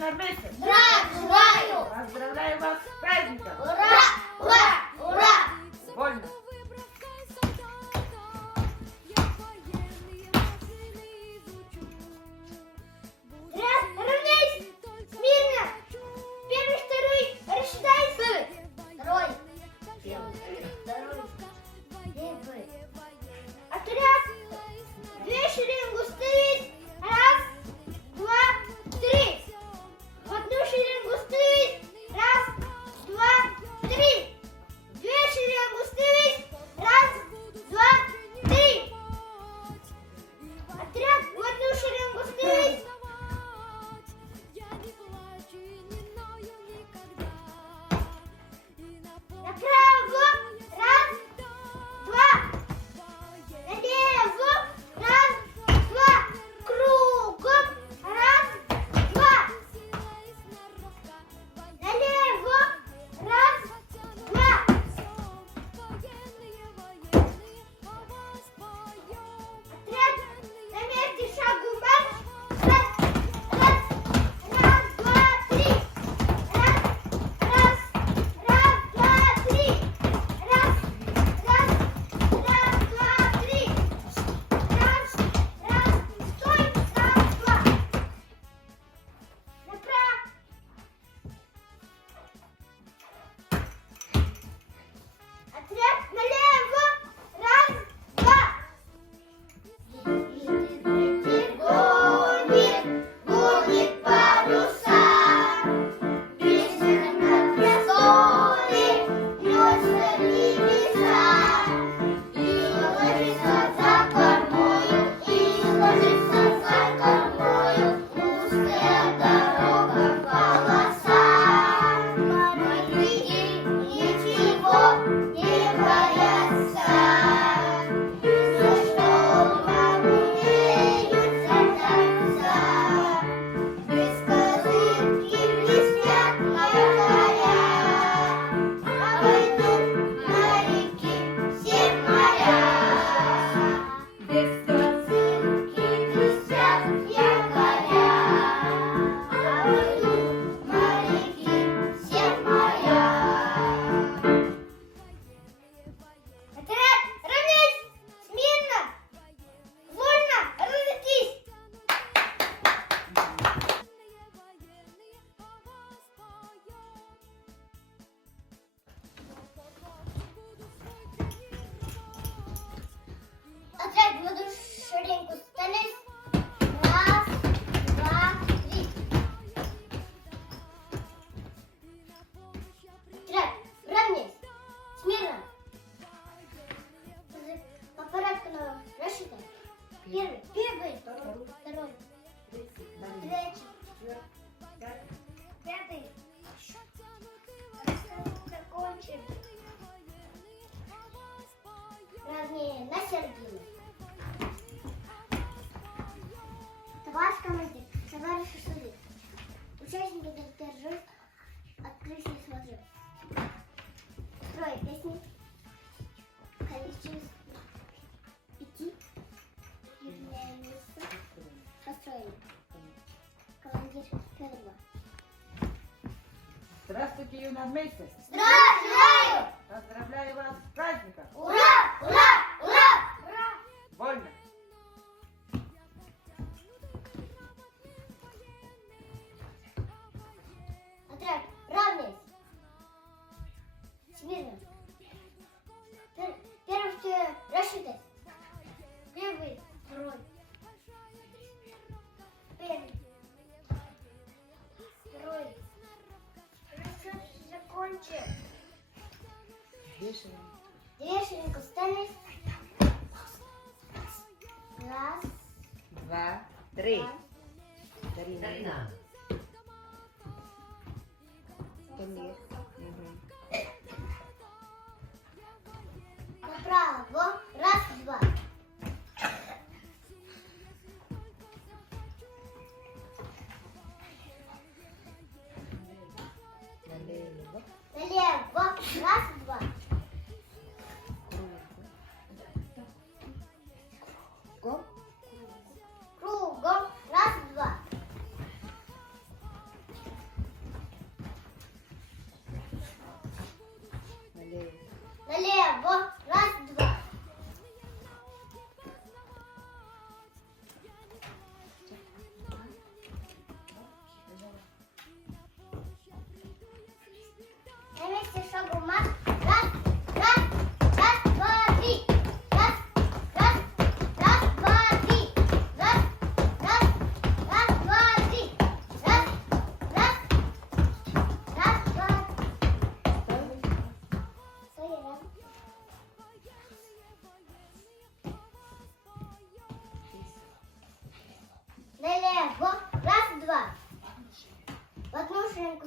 юнормейцы! Здравствуйте! Поздравляю вас с праздником! Ура! Ура! Ура! Вольно! Равняйсь! Смирно! Первый, второй, рассчитайся! Второй. Второй. Первый. Отряд. Две шеренгу ставить. Раз, два, три. В одну шеренгу ставить. Раз, два, три. Две шеренгу ставить. Раз, два, три. Отряд в одну шеренгу ставить. Направо. Раз, два. Налево. Раз, два. Кругом. Раз, два. Налево. Раз, два. Отряд на месте, шагу марш. Раз, раз, два, три. Раз, два, три. Раз, два, три. Раз, стой, раз, два. Направо. Отряд налево. Раз, два. Гонит паруса. Песня на престоле нёсся в небеса. И ложится за кормою, и ложится за кормою узкая дорога полоса. Моряки ничего не боятся. За шторма умеют сражаться. Без козырки блестят якоря. Обойдут моряки все моря. Без козырки блестят якоря. Обойдут моряки все моря. Отряд, равняйсь! Смирно! Вольно! Разойтись! Отряд в одну шеренку становись. Раз, два, три. Отряд, равняйсь! Смирно! По порядку на рассчитай. Первый, второй, третий, пятый. Закончим. Равнее на середину. Товарищ командир, товарищ судья. Участники держат, открыть и смотрю. Строй песни. Количество 5. Является построено. Командир первого. Здравствуйте, юнормейцы! Здравствуйте! Поздравляю вас с праздником! Ура! Ура! Ура! Ура! Вольно! Отряд, равняйсь! Смирно! Первый, второй, рассчитай! Первый, второй. Первый. Второй. Расчет закончен. Две шеренги встали. Раз, Два, три. два, Дарина. направо. Раз, два. Налево. Налево. Раз, два. Кругом. Кругом. Раз, два. Лево. Раз, два. В одну ширинку